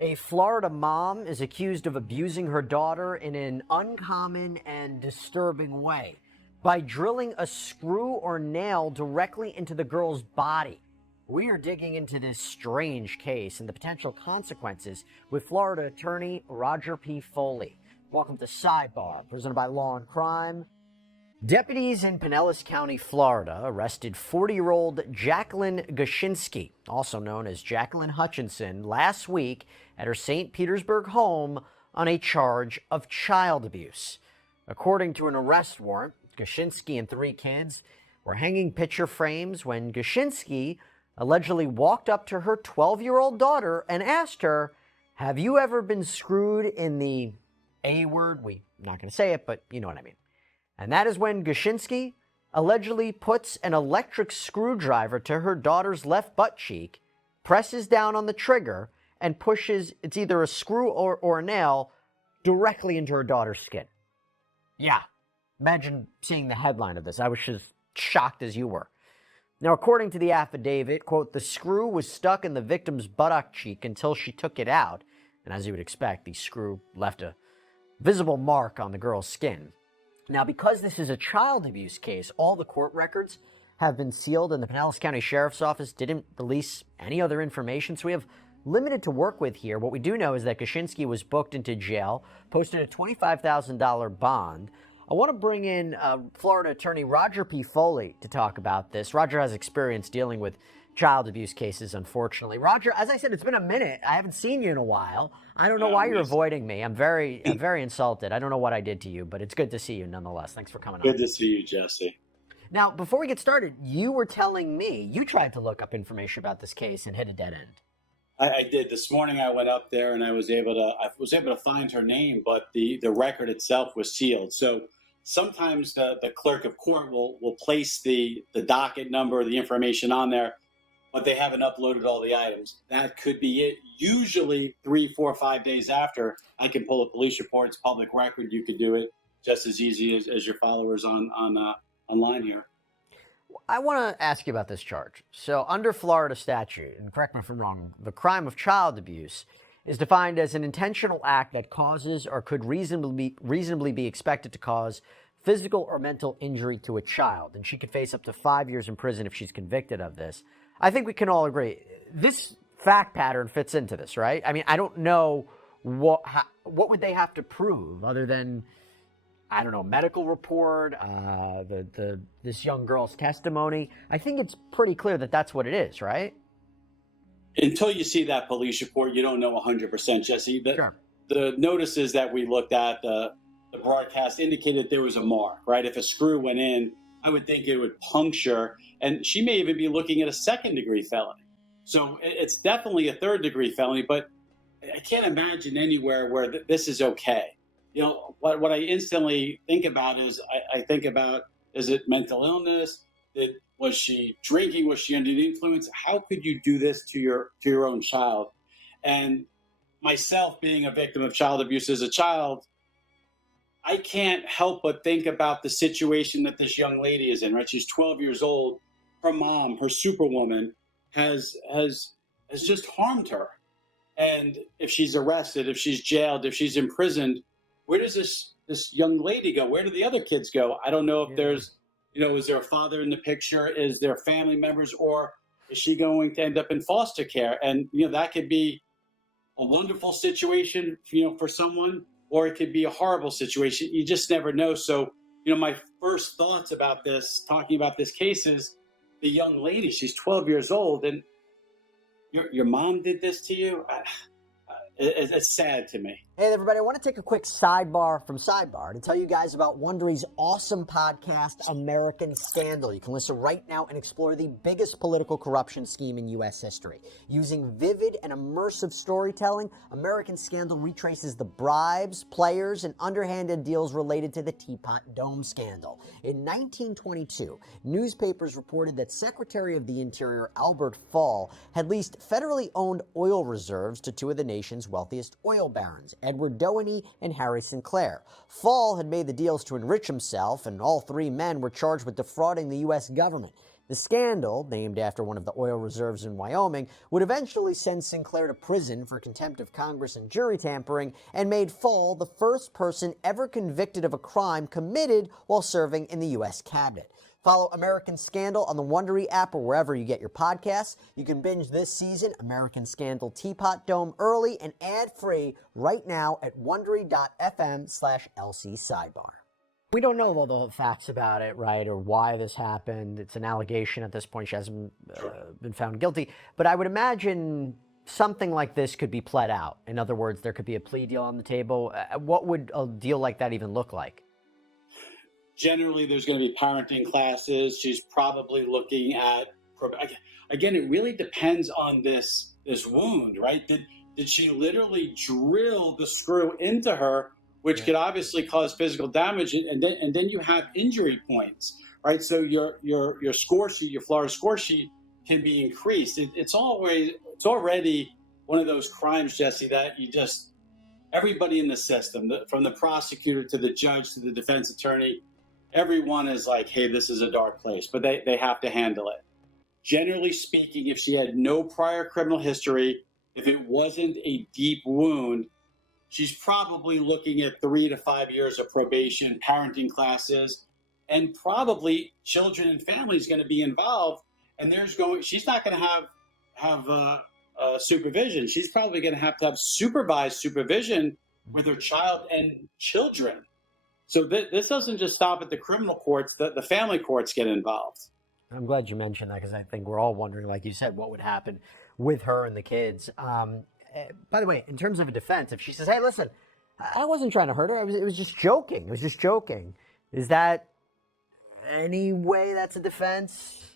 A Florida mom is accused of abusing her daughter in an uncommon and disturbing way by drilling a screw or nail directly into the girl's body. We are digging into this strange case and the potential consequences with Florida attorney Roger P. Foley. Welcome to Sidebar, presented by Law and Crime. Deputies in Pinellas County, Florida, arrested 40-year-old Jacqueline Goshinsky, also known as Jacqueline Hutchinson, last week at her St. Petersburg home on a charge of child abuse. According to an arrest warrant, Goshinsky and 3 kids were hanging picture frames when Goshinsky allegedly walked up to her 12-year-old daughter and asked her, "Have you ever been screwed in the A word?" We're not going to say it, but you know what I mean. And that is when Goshinsky allegedly puts an electric screwdriver to her daughter's left butt cheek, presses down on the trigger, and pushes, it's either a screw or a nail, directly into her daughter's skin. Yeah, imagine seeing the headline of this. I was as shocked as you were. Now, according to the affidavit, quote, the screw was stuck in the victim's buttock cheek until she took it out. And as you would expect, the screw left a visible mark on the girl's skin. Now, because this is a child abuse case, all the court records have been sealed, and the Pinellas County Sheriff's Office didn't release any other information, so we have limited to work with here. What we do know is that Goshinsky was booked into jail, posted a $25,000 bond. I want to bring in Florida attorney Roger P. Foley to talk about this. Roger has experience dealing with child abuse cases, unfortunately. Roger, as I said, it's been a minute. I haven't seen you in a while. I don't know why you're avoiding me. I'm very insulted. I don't know what I did to you, but it's good to see you nonetheless. Thanks for coming on. Good to see you, Jesse. Now, before we get started, you were telling me you tried to look up information about this case and hit a dead end. I did. This morning I went up there and I was able to find her name, but the record itself was sealed. So sometimes the clerk of court will place the docket number, the information on there, but they haven't uploaded all the items. That could be it. Usually 3, 4, 5 days after, I can pull a police report. It's public record. You could do it just as easy as your followers online here. I want to ask you about this charge. So under Florida statute, and correct me if I'm wrong, the crime of child abuse is defined as an intentional act that causes or could reasonably be expected to cause physical or mental injury to a child. And she could face up to 5 years in prison if she's convicted of this. I think we can all agree this fact pattern fits into this, right? I mean, I don't know what would they have to prove other than, I don't know, medical report, this young girl's testimony. I think it's pretty clear that that's what it is, right? Until you see that police report, you don't know 100%, Jesse. Sure. The notices that we looked at, the broadcast indicated there was a mark, right? If a screw went in, I would think it would puncture, and she may even be looking at a 2nd-degree felony. So it's definitely a 3rd-degree felony, but I can't imagine anywhere where this is okay. You know, what I instantly think about is, I think about, is it mental illness? Was she drinking? Was she under the influence? How could you do this to your own child? And myself being a victim of child abuse as a child, I can't help but think about the situation that this young lady is in, right? She's 12 years old. Her mom, her superwoman, has just harmed her. And if she's arrested, if she's jailed, if she's imprisoned, where does this young lady go? Where do the other kids go? I don't know if there's, is there a father in the picture? Is there family members? Or is she going to end up in foster care? And, that could be a wonderful situation, for someone, or it could be a horrible situation. You just never know. So, my first thoughts about this, talking about this case, is the young lady. She's 12 years old, and your mom did this to you. It's sad to me. Hey, everybody, I want to take a quick sidebar from Sidebar to tell you guys about Wondery's awesome podcast, American Scandal. You can listen right now and explore the biggest political corruption scheme in U.S. history. Using vivid and immersive storytelling, American Scandal retraces the bribes, players, and underhanded deals related to the Teapot Dome scandal. In 1922, newspapers reported that Secretary of the Interior Albert Fall had leased federally owned oil reserves to 2 of the nation's wealthiest oil barons, Edward Doheny and Harry Sinclair. Fall had made the deals to enrich himself, and all 3 men were charged with defrauding the U.S. government. The scandal, named after one of the oil reserves in Wyoming, would eventually send Sinclair to prison for contempt of Congress and jury tampering, and made Fall the first person ever convicted of a crime committed while serving in the U.S. cabinet. Follow American Scandal on the Wondery app or wherever you get your podcasts. You can binge this season, American Scandal Teapot Dome, early and ad-free right now at Wondery.fm/LC Sidebar. We don't know all the facts about it, right, or why this happened. It's an allegation at this point. She hasn't been found guilty. But I would imagine something like this could be pled out. In other words, there could be a plea deal on the table. What would a deal like that even look like? Generally, there's going to be parenting classes. She's probably looking at, again, it really depends on this wound, right? Did she literally drill the screw into her, which could obviously cause physical damage, and then you have injury points, right? So your score sheet, your Florida score sheet, can be increased. It's already one of those crimes, Jesse, that you just, everybody in the system, from the prosecutor to the judge to the defense attorney, everyone is like, hey, this is a dark place, but they have to handle it. Generally speaking, if she had no prior criminal history, if it wasn't a deep wound, she's probably looking at 3 to 5 years of probation, parenting classes, and probably children and families going to be involved. And she's not going to have supervision. She's probably going to have supervised supervision with her child and children. So this doesn't just stop at the criminal courts. The family courts get involved. I'm glad you mentioned that, because I think we're all wondering, like you said, what would happen with her and the kids. By the way, in terms of a defense, if she says, hey, listen, I wasn't trying to hurt her. It was just joking. It was just joking. Is that any way that's a defense?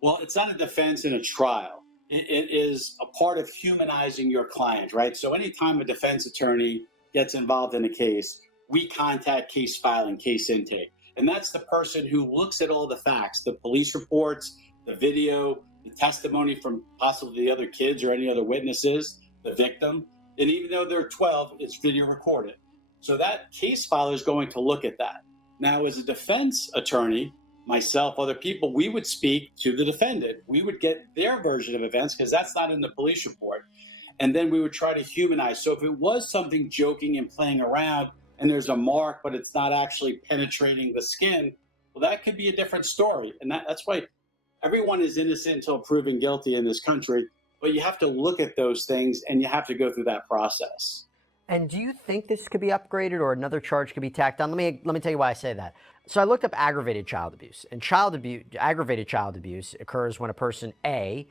Well, it's not a defense in a trial. It is a part of humanizing your client, right? So anytime a defense attorney gets involved in a case, we contact case filing, case intake. And that's the person who looks at all the facts, the police reports, the video, the testimony from possibly the other kids or any other witnesses, the victim. And even though they're 12, it's video recorded. So that case filer is going to look at that. Now, as a defense attorney, myself, other people, we would speak to the defendant. We would get their version of events, because that's not in the police report. And then we would try to humanize. So if it was something joking and playing around, and there's a mark, but it's not actually penetrating the skin, well, that could be a different story. And that's why everyone is innocent until proven guilty in this country. But you have to look at those things, and you have to go through that process. And do you think this could be upgraded, or another charge could be tacked on? Let me tell you why I say that. So I looked up aggravated child abuse. And aggravated child abuse occurs when a person, A,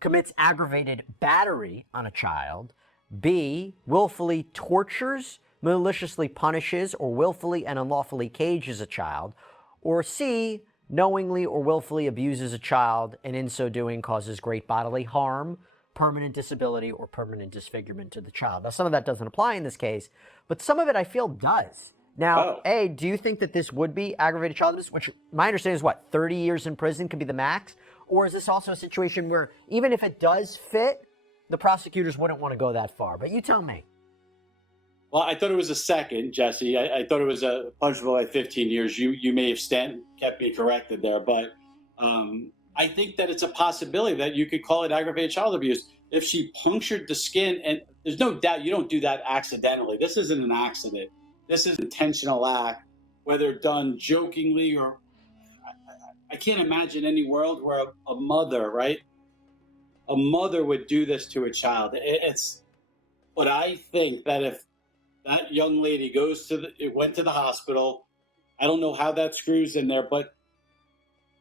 commits aggravated battery on a child, B, willfully tortures, maliciously punishes, or willfully and unlawfully cages a child, or C, knowingly or willfully abuses a child, and in so doing causes great bodily harm, permanent disability, or permanent disfigurement to the child. Now, some of that doesn't apply in this case, but some of it I feel does. Now, A, do you think that this would be aggravated child abuse, which my understanding is 30 years in prison could be the max? Or is this also a situation where even if it does fit, the prosecutors wouldn't want to go that far? But you tell me. Well, I thought it was a second, Jesse. I thought it was a punishable by 15 years. You may have kept me corrected there, but I think that it's a possibility that you could call it aggravated child abuse. If she punctured the skin, and there's no doubt you don't do that accidentally. This isn't an accident. This is an intentional act, whether done jokingly or... I can't imagine any world where a mother, right? A mother would do this to a child. But I think that if that young lady went to the hospital, I don't know how that screws in there, but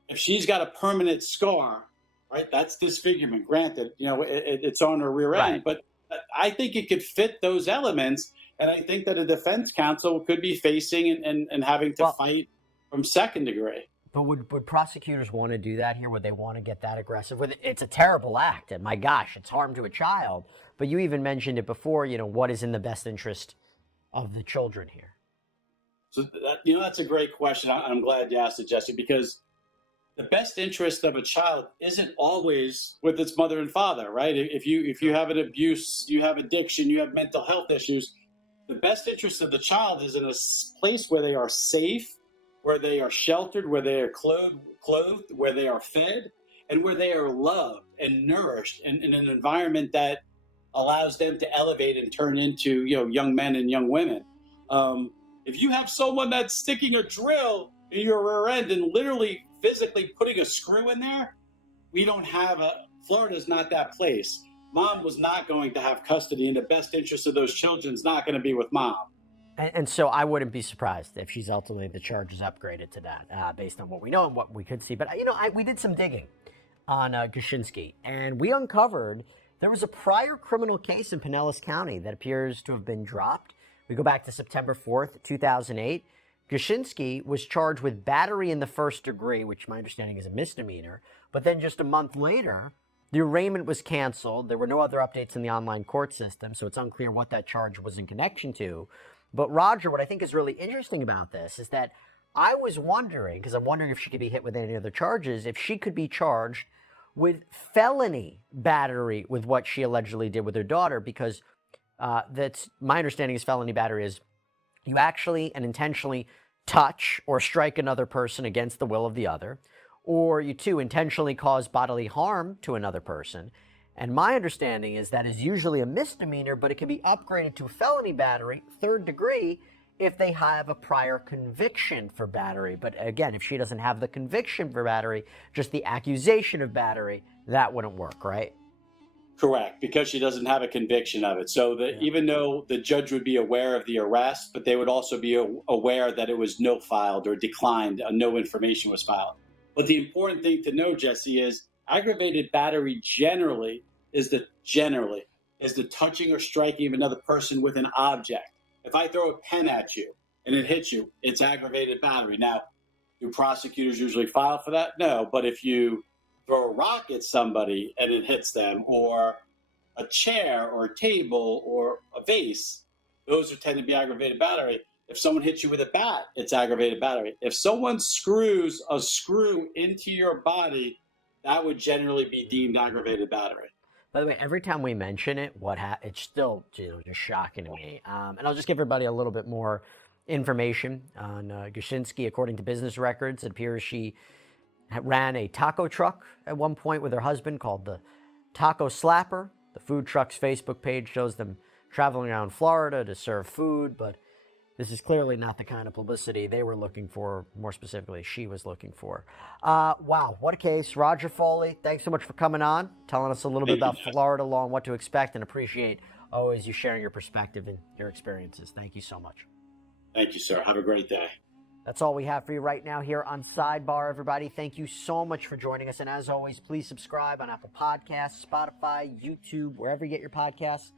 if she's got a permanent scar, right, that's disfigurement. Granted, it's on her rear end, but I think it could fit those elements. And I think that a defense counsel could be facing and having to fight from second degree. But would prosecutors want to do that here? Would they want to get that aggressive with it? It's a terrible act, and my gosh, it's harm to a child. But you even mentioned it before, what is in the best interest of the children here? So that's a great question. I'm glad you asked it, Jesse, because the best interest of a child isn't always with its mother and father, right? If you have an abuse, you have addiction, you have mental health issues, the best interest of the child is in a place where they are safe, where they are sheltered, where they are clothed, where they are fed, and where they are loved and nourished in an environment that allows them to elevate and turn into, young men and young women. If you have someone that's sticking a drill in your rear end and literally physically putting a screw in there, we don't have Florida's not that place. Mom was not going to have custody, and the best interest of those children is not going to be with mom. And so I wouldn't be surprised if she's ultimately the charges upgraded to that, based on what we know and what we could see. But, we did some digging on Gushinsky, and we uncovered there was a prior criminal case in Pinellas County that appears to have been dropped. We go back to September 4th, 2008. Gushinsky was charged with battery in the first degree, which my understanding is a misdemeanor. But then just a month later, the arraignment was canceled. There were no other updates in the online court system, so it's unclear what that charge was in connection to. But Roger, what I think is really interesting about this is that I was wondering, because I'm wondering if she could be hit with any other charges, if she could be charged with felony battery with what she allegedly did with her daughter, because that's my understanding is felony battery is you actually and intentionally touch or strike another person against the will of the other, or you too intentionally cause bodily harm to another person. And my understanding is that is usually a misdemeanor, but it can be upgraded to a felony battery, third degree, if they have a prior conviction for battery. But again, if she doesn't have the conviction for battery, just the accusation of battery, that wouldn't work, right? Correct, because she doesn't have a conviction of it. So even though the judge would be aware of the arrest, but they would also be aware that it was no filed or declined, no information was filed. But the important thing to know, Jesse, is aggravated battery generally is the touching or striking of another person with an object. If I throw a pen at you and it hits you, it's aggravated battery. Now, do prosecutors usually file for that? No, but if you throw a rock at somebody and it hits them, or a chair or a table or a vase, those tend to be aggravated battery. If someone hits you with a bat, it's aggravated battery. If someone screws a screw into your body, that would generally be deemed aggravated battery. By the way, every time we mention it, it's still just shocking to me. And I'll just give everybody a little bit more information on Gushinsky. According to business records, it appears she ran a taco truck at one point with her husband called the Taco Slapper. The food truck's Facebook page shows them traveling around Florida to serve food, but this is clearly not the kind of publicity they were looking for, more specifically, she was looking for. Wow, what a case. Roger Foley, thanks so much for coming on, telling us a little bit about Florida law and what to expect, and appreciate always you sharing your perspective and your experiences. Thank you so much. Thank you, sir. Have a great day. That's all we have for you right now here on Sidebar, everybody. Thank you so much for joining us. And as always, please subscribe on Apple Podcasts, Spotify, YouTube, wherever you get your podcasts.